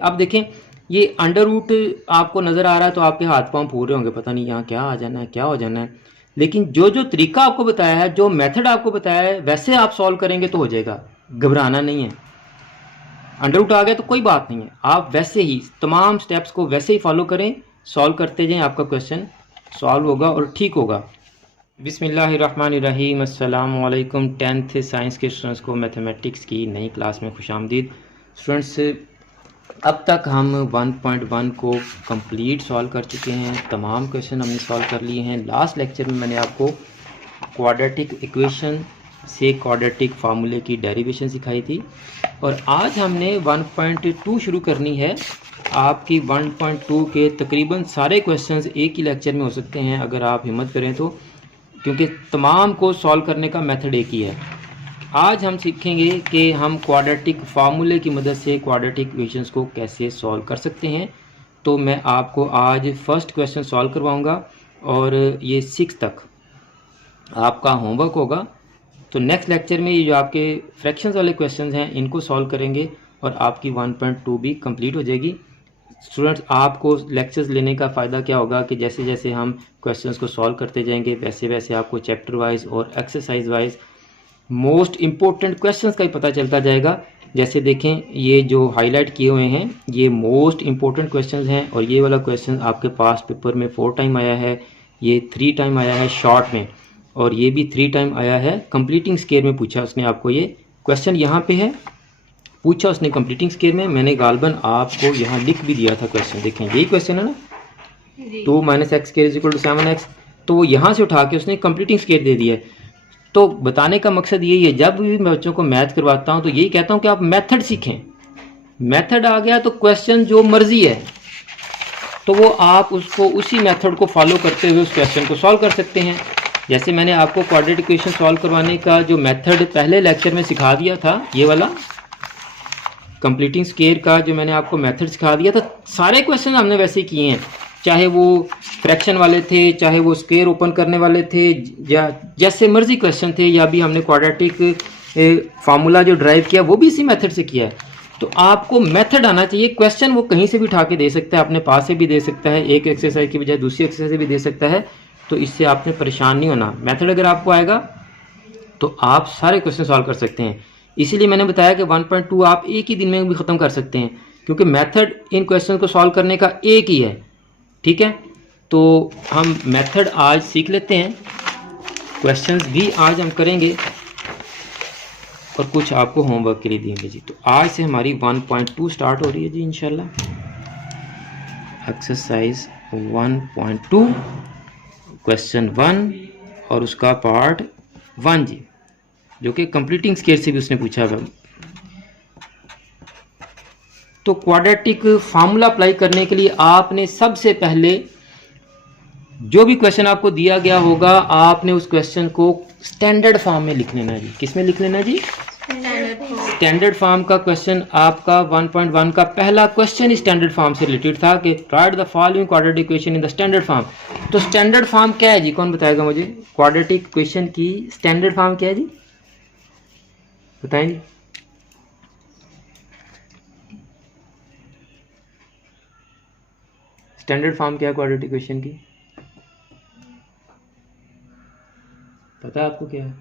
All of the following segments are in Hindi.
अब देखें ये अंडर रूट आपको नज़र आ रहा है तो आपके हाथ पांव फूल रहे होंगे, पता नहीं यहाँ क्या आ जाना है क्या हो जाना है। लेकिन जो जो तरीका आपको बताया है, जो मेथड आपको बताया है, वैसे आप सॉल्व करेंगे तो हो जाएगा। घबराना नहीं है। अंडर रूट आ गया तो कोई बात नहीं है, आप वैसे ही तमाम स्टेप्स को वैसे ही फॉलो करें, सॉल्व करते जाएं, आपका क्वेश्चन सॉल्व होगा और ठीक होगा। बिस्मिल्लाहिर्रहमानिर्रहीम। अस्सलाम वालेकुम। 10th साइंस के स्टूडेंट्स को मैथमेटिक्स की नई क्लास में खुशामदीद। स्टूडेंट्स, अब तक हम 1.1 को कंप्लीट सॉल्व कर चुके हैं, तमाम क्वेश्चन हमने सॉल्व कर लिए हैं। लास्ट लेक्चर में मैंने आपको क्वाड्रेटिक इक्वेशन से क्वाड्रेटिक फार्मूले की डेरिवेशन सिखाई थी और आज हमने 1.2 शुरू करनी है। आपकी 1.2 के तकरीबन सारे क्वेश्चंस एक ही लेक्चर में हो सकते हैं अगर आप हिम्मत करें तो, क्योंकि तमाम को सॉल्व करने का मेथड एक ही है। आज हम सीखेंगे कि हम क्वाड्रेटिक फार्मूले की मदद से क्वाड्रेटिक इक्वेशंस को कैसे सॉल्व कर सकते हैं। तो मैं आपको आज फर्स्ट क्वेश्चन सॉल्व करवाऊंगा और ये 6 तक आपका होमवर्क होगा। तो नेक्स्ट लेक्चर में ये जो आपके फ्रैक्शंस वाले क्वेश्चंस हैं इनको सॉल्व करेंगे और आपकी 1.2 भी कंप्लीट हो जाएगी। स्टूडेंट्स, आपको लेक्चर्स लेने का फ़ायदा क्या होगा कि जैसे जैसे हम क्वेश्चंस को सॉल्व करते जाएंगे वैसे वैसे आपको चैप्टर वाइज और exercise wise most important questions का ही पता चलता जाएगा। जैसे देखें, ये जो हाईलाइट किए हुए हैं ये मोस्ट इम्पोर्टेंट क्वेश्चंस हैं और ये वाला क्वेश्चन आपके पास पेपर में 4 टाइम आया है, ये 3 टाइम आया है शॉर्ट में, और ये भी 3 टाइम आया है कंप्लीटिंग स्केयर में। पूछा उसने आपको, ये क्वेश्चन यहाँ पे है, पूछा उसने कंप्लीटिंग स्केयर में। मैंने गालबन आपको यहाँ लिख भी दिया था क्वेश्चन, देखें यही क्वेश्चन है ना, 2 - x square is equal to 7x। तो वो यहाँ से उठा के उसने कंप्लीटिंग स्केयर दे दिया है। तो बताने का मकसद यही है, जब भी मैं बच्चों को मैथ करवाता हूँ तो यही कहता हूँ कि आप मेथड सीखें। मेथड आ गया तो क्वेश्चन जो मर्जी है तो वो आप उसको उसी मेथड को फॉलो करते हुए उस क्वेश्चन को सॉल्व कर सकते हैं। जैसे मैंने आपको क्वाड्रेटिक इक्वेशन सॉल्व करवाने का जो मेथड पहले लेक्चर में सिखा दिया था, ये वाला कंप्लीटिंग स्केयर का जो मैंने आपको मेथड सिखा दिया था, सारे क्वेश्चन हमने वैसे ही किए हैं, चाहे वो फ्रैक्शन वाले थे, चाहे वो स्क्वायर ओपन करने वाले थे, या जैसे मर्जी क्वेश्चन थे, या भी हमने क्वाड्रेटिक फार्मूला जो ड्राइव किया वो भी इसी मेथड से किया है। तो आपको मेथड आना चाहिए। क्वेश्चन वो कहीं से भी उठा के दे सकता है, अपने पास से भी दे सकता है, एक एक्सरसाइज की बजाय दूसरी एक्सरसाइज से भी दे सकता है। तो इससे आपने परेशान नहीं होना। मेथड अगर आपको आएगा तो आप सारे क्वेश्चन सॉल्व कर सकते हैं। इसीलिए मैंने बताया कि 1.2 आप एक ही दिन में भी ख़त्म कर सकते हैं, क्योंकि मेथड इन क्वेश्चन को सॉल्व करने का एक ही है। ठीक है, तो हम मेथड आज सीख लेते हैं, क्वेश्चंस भी आज हम करेंगे और कुछ आपको होमवर्क के लिए देंगे जी। तो आज से हमारी 1.2 स्टार्ट हो रही है जी इंशाल्लाह। एक्सरसाइज 1.2 क्वेश्चन 1 और उसका पार्ट 1 जी, जो कि कंप्लीटिंग स्केयर से भी उसने पूछा है। तो क्वाड्रेटिक फार्मूला अप्लाई करने के लिए आपने सबसे पहले जो भी क्वेश्चन आपको दिया गया होगा आपने उस क्वेश्चन को स्टैंडर्ड फॉर्म में लिख लेना जी। किस में लिख लेना जी? स्टैंडर्ड फॉर्म का क्वेश्चन आपका 1.1 का पहला क्वेश्चन स्टैंडर्ड फॉर्म से रिलेटेड था कि right the following quadratic equation in the standard form. तो स्टैंडर्ड फॉर्म क्या है जी? कौन बताएगा मुझे? क्वाड्रेटिक इक्वेशन की स्टैंडर्ड फॉर्म क्या है जी? बताएं जी। स्टैंडर्ड फॉर्म क्या है क्वाड्रेटिक इक्वेशन की? पता है आपको क्या है?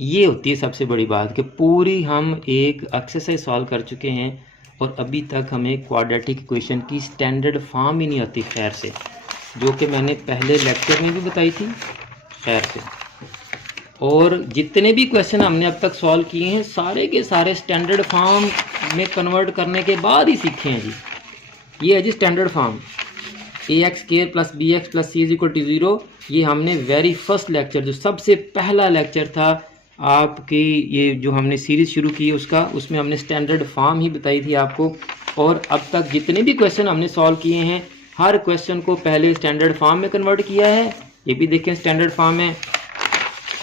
ये होती है सबसे बड़ी बात कि पूरी हम एक एक्सरसाइज सॉल्व कर चुके हैं और अभी तक हमें क्वाड्रेटिक इक्वेशन की स्टैंडर्ड फॉर्म ही नहीं आती खैर से, जो कि मैंने पहले लेक्चर में भी बताई थी खैर से। और जितने भी क्वेश्चन हमने अब तक सॉल्व किए हैं सारे के सारे स्टैंडर्ड फॉर्म में कन्वर्ट करने के बाद ही सीखे हैं जी। ये है जी standard form, ax square plus bx plus c is equal to 0। ये हमने वेरी फर्स्ट लेक्चर, जो सबसे पहला लेक्चर था आपकी, ये जो हमने सीरीज शुरू की उसका, उसमें हमने स्टैंडर्ड फॉर्म ही बताई थी आपको। और अब तक जितने भी क्वेश्चन हमने सॉल्व किए हैं हर क्वेश्चन को पहले स्टैंडर्ड फॉर्म में कन्वर्ट किया है। ये भी देखें स्टैंडर्ड फॉर्म है,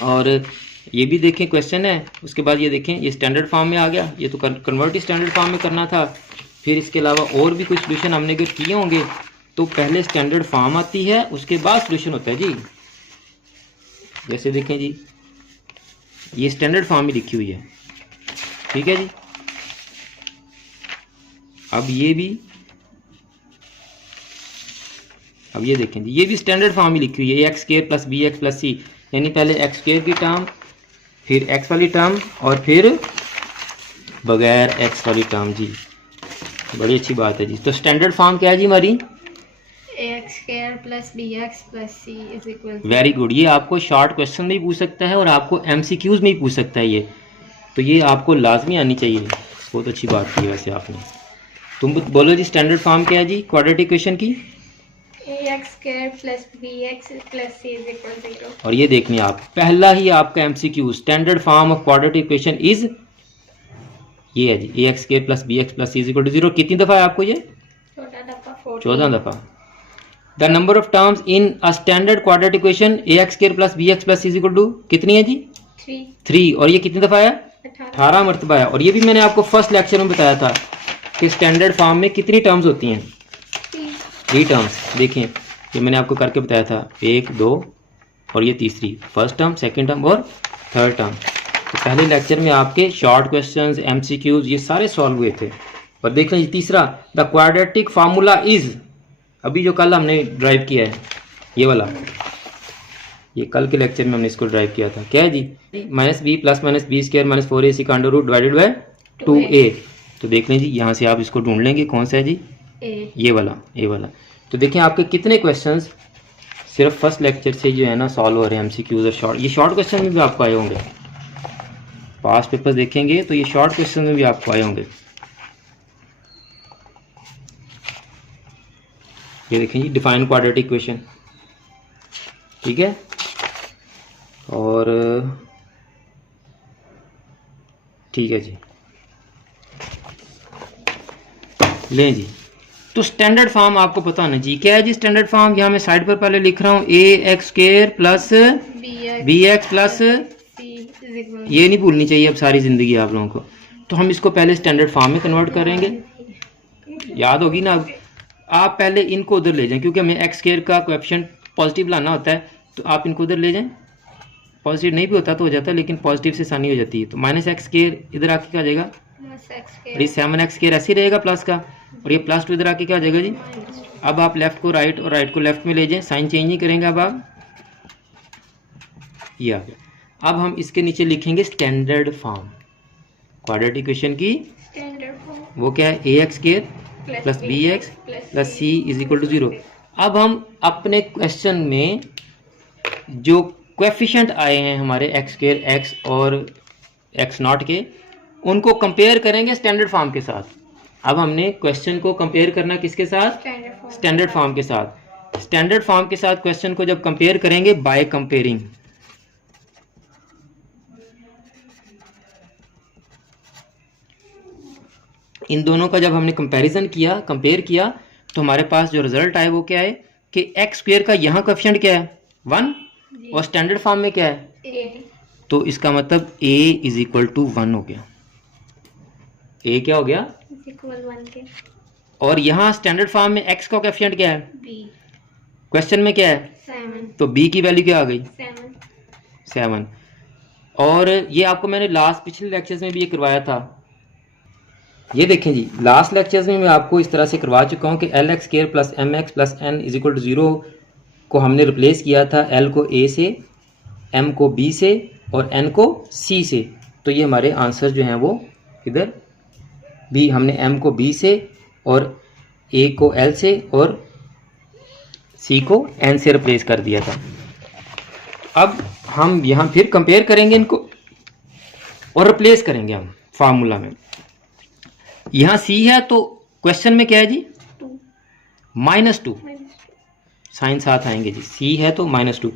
और ये भी देखें क्वेश्चन है, उसके बाद ये देखें ये स्टैंडर्ड फॉर्म में आ गया। ये तो कन्वर्ट ही स्टैंडर्ड फॉर्म में करना था। फिर इसके अलावा और भी कुछ सोल्यूशन हमने अगर किए होंगे तो पहले स्टैंडर्ड फॉर्म आती है, उसके बाद सोल्यूशन होता है जी। जैसे देखें जी, ये स्टैंडर्ड फॉर्म ही लिखी हुई है, ठीक है जी। अब ये देखें जी, ये भी स्टैंडर्ड फॉर्म ही लिखी हुई है, x square plus b x plus c, यानी पहले एक्स स्क्वायर की टर्म, फिर एक्स वाली टर्म, और फिर बगैर एक्स वाली टर्म जी। बड़ी अच्छी बात है जी। तो स्टैंडर्ड फॉर्म क्या है जी हमारी? X square plus b x plus c is equal. Very good. ये आपको शॉर्ट क्वेश्चन में भी पूछ सकता है और आपको एमसीक्यूज में भी पूछ सकता है ये, तो ये आपको लाजमी आनी चाहिए। बहुत अच्छी बात की वैसे आपने। तुम बोलो जी स्टैंडर्ड फॉर्म क्या है जी क्वाड्रेटिक इक्वेशन की? X square plus b x plus c is equal 0। और ये देखनी आप, पहला ही आपका MCQ, standard form of quadratic equation is, ये है जी, a x square plus b x plus c is equal to 0। कितनी दफा है आपको ये? 14 दफा। The number of terms in a standard quadratic equation a x square plus b x plus c is equal to कितनी है जी? 3। और ये कितनी दफा है? 18 मरतबा है। और ये भी मैंने आपको फर्स्ट लेक्चर में बताया था कि स्टैंडर्ड फॉर्म में कितनी टर्म्स होती हैं? 3 टर्म्स। देखें, ये मैंने आपको करके बताया था, 1 2 और ये तीसरी, फर्स्ट टर्म, सेकंड टर्म और थर्ड टर्म। तो पहले लेक्चर में आपके शॉर्ट क्वेश्चंस, एमसीक्यूज ये सारे सॉल्व हुए थे। और देख लें तीसरा, द क्वाड्रेटिक फार्मूला इज, अभी जो कल हमने ड्राइव किया है ये वाला, ये कल के लेक्चर में हमने इसको ड्राइव किया था, क्या है जी? Minus b plus minus b square minus 4ac का under root divided by 2a। तो देख लें जी, यहाँ से आप इसको ढूंढ लेंगे कौन सा है जी? ये वाला, ये वाला। तो देखें आपके कितने क्वेश्चंस सिर्फ फर्स्ट लेक्चर से जो है ना सॉल्व हो रहे हैं, एमसीक्यूज और शॉर्ट। ये शॉर्ट क्वेश्चन में भी आपको आए होंगे, पास्ट पेपर देखेंगे तो ये शॉर्ट क्वेश्चन में भी आपको आए होंगे। ये देखें जी, डिफाइन क्वाड्रेटिक इक्वेशन, ठीक है। और ठीक है जी, लें जी। तो स्टैंडर्ड फॉर्म आपको पता होना जी, क्या है जी स्टैंडर्ड फॉर्म? यहाँ मैं साइड पर पहले लिख रहा हूँ, a x square plus b x plus, ये नहीं भूलनी चाहिए अब सारी जिंदगी आप लोगों को। तो हम इसको पहले स्टैंडर्ड फॉर्म में कन्वर्ट करेंगे, याद होगी ना। आप पहले इनको उधर ले जाएं, क्योंकि हमें एक्स स्क्वायर का कोएफिशिएंट पॉजिटिव लाना होता है, तो आप इनको उधर ले जाएं। पॉजिटिव नहीं भी होता तो हो जाता है, लेकिन पॉजिटिव से आसानी हो जाती है। तो माइनस एक्स स्क्वायर इधर आके क्या आ जाएगा? और ये 7x स्क्वायर ऐसे रहेगा प्लस का, और ये प्लस 2 इधर आके क्या आ जाएगा जी? अब आप लेफ्ट को राइट और राइट को लेफ्ट में ले जाएं, साइन चेंज नहीं करेंगे। अब आप ये आ गया। अब हम इसके नीचे लिखेंगे स्टैंडर्ड फॉर्म क्वाड्रेटिक इक्वेशन की। वो क्या है? A x square plus b x plus c is equal to 0। अब हम अपने क्वेश्चन में जो कोएफिशिएंट आए हैं हमारे एक्स स्क्वायर, एक्स और एक्स नॉट के, उनको कंपेयर करेंगे स्टैंडर्ड फॉर्म के साथ। अब हमने क्वेश्चन को कंपेयर करना किसके साथ? स्टैंडर्ड फॉर्म के साथ। स्टैंडर्ड फॉर्म के साथ क्वेश्चन को जब कंपेयर करेंगे बाय कंपेयरिंग, इन दोनों का जब हमने कंपैरिजन किया, कंपेयर किया, तो हमारे पास जो रिजल्ट आए वो क्या है कि एक्स स्क्वायर का यहाँ कोएफिशिएंट क्या है? 1, और स्टैंडर्ड फॉर्म में क्या है? A। तो इसका मतलब a इज इक्वल टू 1 हो गया। a क्या हो गया? इक्वल 1 के। और यहाँ स्टैंडर्ड फॉर्म में x का कोएफिशिएंट क्या है? b। क्वेश्चन में क्या है? 7। तो b की वैल्यू क्या आ गई? 7। और ये आपको मैंने लास्ट पिछले लेक्चर्स में भी ये करवाया था। ये देखें जी, लास्ट लेक्चर्स में मैं आपको इस तरह से करवा चुका हूँ कि l x square plus m x plus n is equal to 0 को हमने रिप्लेस किया था एल को ए से, एम को बी से और एन को सी से। तो ये हमारे आंसर जो हैं वो इधर भी हमने एम को बी से और ए को एल से और सी को एन से रिप्लेस कर दिया था। अब हम यहाँ फिर कंपेयर करेंगे इनको और रिप्लेस करेंगे हम फार्मूला में। यहाँ सी है तो क्वेश्चन में क्या है जी? -2। साइन साथ आएंगे जी, सी है तो -2।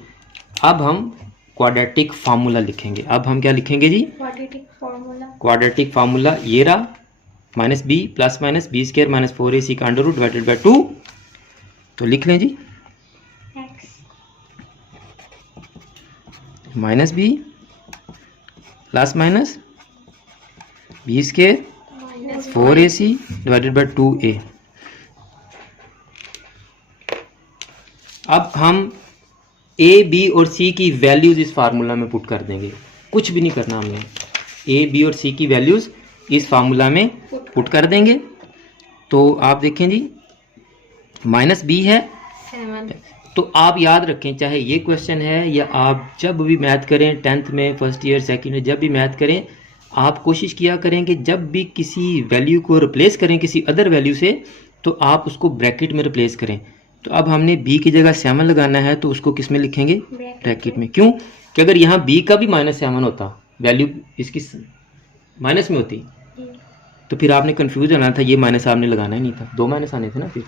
अब हम क्वाड्रेटिक फार्मूला लिखेंगे। अब हम क्या लिखेंगे जी? क्वाड्रेटिक फार्मूला ये रहा, -b plus minus b square minus 4ac का अंडर रूट डिवाइडेड बाय 2। तो लिख लें जी, -b plus minus b square 4ac divided by 2a। अब हम a, b और c की वैल्यूज इस फार्मूला में पुट कर देंगे। कुछ भी नहीं करना हमने, a, b और c की वैल्यूज इस फार्मूला में पुट कर देंगे। तो आप देखें जी माइनस बी है 7। तो आप याद रखें, चाहे ये क्वेश्चन है या आप जब भी मैथ करें 10th में, फर्स्ट ईयर सेकंड ईयर जब भी मैथ करें, आप कोशिश किया करें कि जब भी किसी वैल्यू को रिप्लेस करें किसी अदर वैल्यू से तो आप उसको ब्रैकेट में रिप्लेस करें। तो अब हमने b की जगह 7 लगाना है तो उसको किस में लिखेंगे? ब्रैकेट में। क्यों कि अगर यहाँ b का भी -7 होता, वैल्यू इसकी माइनस में होती, तो फिर आपने कंफ्यूज होना था, ये माइनस आपने लगाना ही नहीं था, 2 माइनस आने थे ना। फिर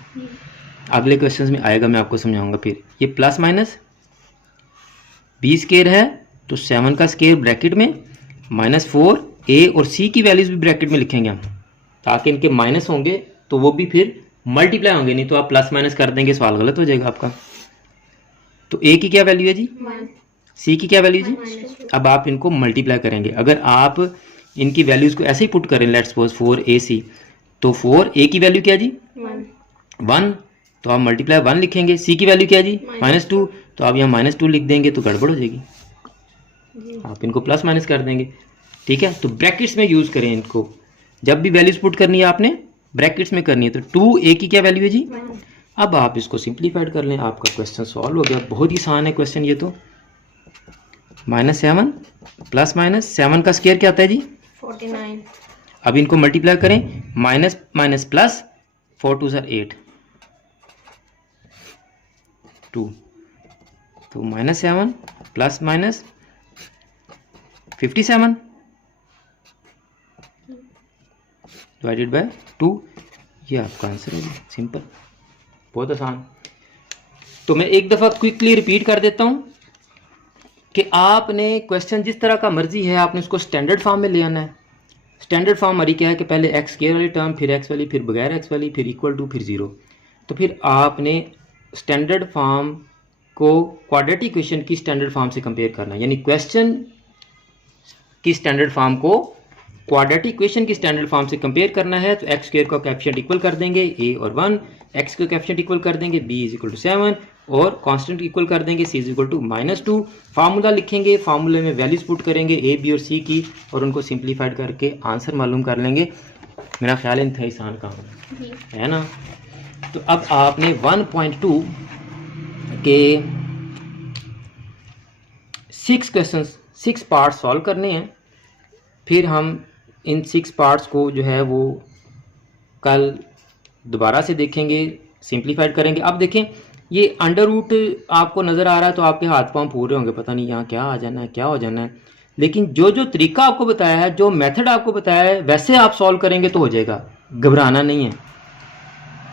अगले क्वेश्चन में आएगा, मैं आपको समझाऊंगा। फिर ये प्लस माइनस बी स्केयर है तो 7 का स्केयर ब्रैकेट में, -4 ए और सी की वैल्यूज भी ब्रैकेट में लिखेंगे हम, ताकि इनके माइनस होंगे तो वो भी फिर मल्टीप्लाई होंगे, नहीं तो आप प्लस माइनस कर देंगे, सवाल गलत हो जाएगा आपका। तो ए की क्या वैल्यू है जी? 1। सी की क्या वैल्यू जी? अब आप इनको मल्टीप्लाई करेंगे। अगर आप इनकी वैल्यूज को ऐसे ही पुट करें, लेट्स सपोज 4ac, तो 4a की वैल्यू क्या जी? 1, तो आप मल्टीप्लाई 1 लिखेंगे। सी की वैल्यू क्या जी? -2, तो आप यहाँ -2 लिख देंगे तो गड़बड़ हो जाएगी, आप इनको प्लस माइनस कर देंगे। ठीक है, तो ब्रैकेट्स में यूज करें इनको, जब भी वैल्यूज पुट करनी है आपने ब्रैकेट्स में करनी है। तो 2a की क्या वैल्यू है जी? 1। अब आप इसको सिंप्लीफाइड कर लें, आपका क्वेश्चन सॉल्व हो गया। बहुत ही आसान है क्वेश्चन ये तो। -7 प्लस माइनस 7 का स्क्वायर क्या आता है जी? 49। अब इनको मल्टीप्लाई करें, माइनस माइनस प्लस, 4 2 8 2, तो -7 प्लस माइनस 57 डिवाइडेड बाय 2, ये आपका आंसर है। सिंपल, बहुत आसान। तो मैं एक दफ़ा क्विकली रिपीट कर देता हूं कि आपने क्वेश्चन जिस तरह का मर्जी है आपने उसको स्टैंडर्ड फॉर्म में ले आना है। स्टैंडर्ड फॉर्म हमारी क्या है कि पहले एक्स स्क्वायर वाली टर्म, फिर एक्स वाली, फिर बगैर एक्स वाली, फिर इक्वल टू, फिर 0। तो फिर आपने स्टैंडर्ड फॉर्म को क्वाड्रेटिक इक्वेशन की स्टैंडर्ड फॉर्म से कंपेयर करना है, यानी क्वेश्चन की स्टैंडर्ड फॉर्म को क्वाड्रेटिक इक्वेशन की स्टैंडर्ड फॉर्म से कंपेयर करना है। तो एक्स स्क्वायर का कोएफिशिएंट इक्वल कर देंगे a और 1, एक्स का कोएफिशिएंट इक्वल कर देंगे b = 7 और कांस्टेंट इक्वल कर देंगे c = -2। फार्मूला लिखेंगे, फार्मूले में वैल्यूज पुट करेंगे a, b और c की, और उनको सिंप्लीफाइड करके आंसर मालूम कर लेंगे। मेरा ख्याल है इंतहा आसान काम है ना। तो अब आपने 1.2 के 6 क्वेश्चंस 6 पार्ट सॉल्व करने हैं। फिर हम इन 6 पार्ट्स को जो है वो कल दोबारा से देखेंगे, सिंप्लीफाइड करेंगे। अब देखें ये अंडर रूट आपको नज़र आ रहा है तो आपके हाथ पांव फूल रहे होंगे, पता नहीं यहाँ क्या आ जाना है, क्या हो जाना है। लेकिन जो जो तरीका आपको बताया है, जो मेथड आपको बताया है, वैसे आप सॉल्व करेंगे तो हो जाएगा, घबराना नहीं है।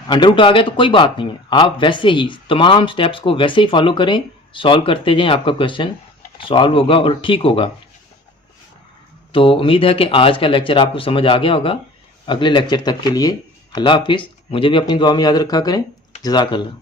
अंडर रूट आ गया तो कोई बात नहीं है, आप वैसे ही तमाम स्टेप्स को वैसे ही फॉलो करें, सॉल्व करते जाएं, आपका क्वेश्चन सॉल्व होगा और ठीक होगा। तो उम्मीद है कि आज का लेक्चर आपको समझ आ गया होगा। अगले लेक्चर तक के लिए अल्लाह हाफिज़। मुझे भी अपनी दुआ में याद रखा करें। जज़ाकल्लाह।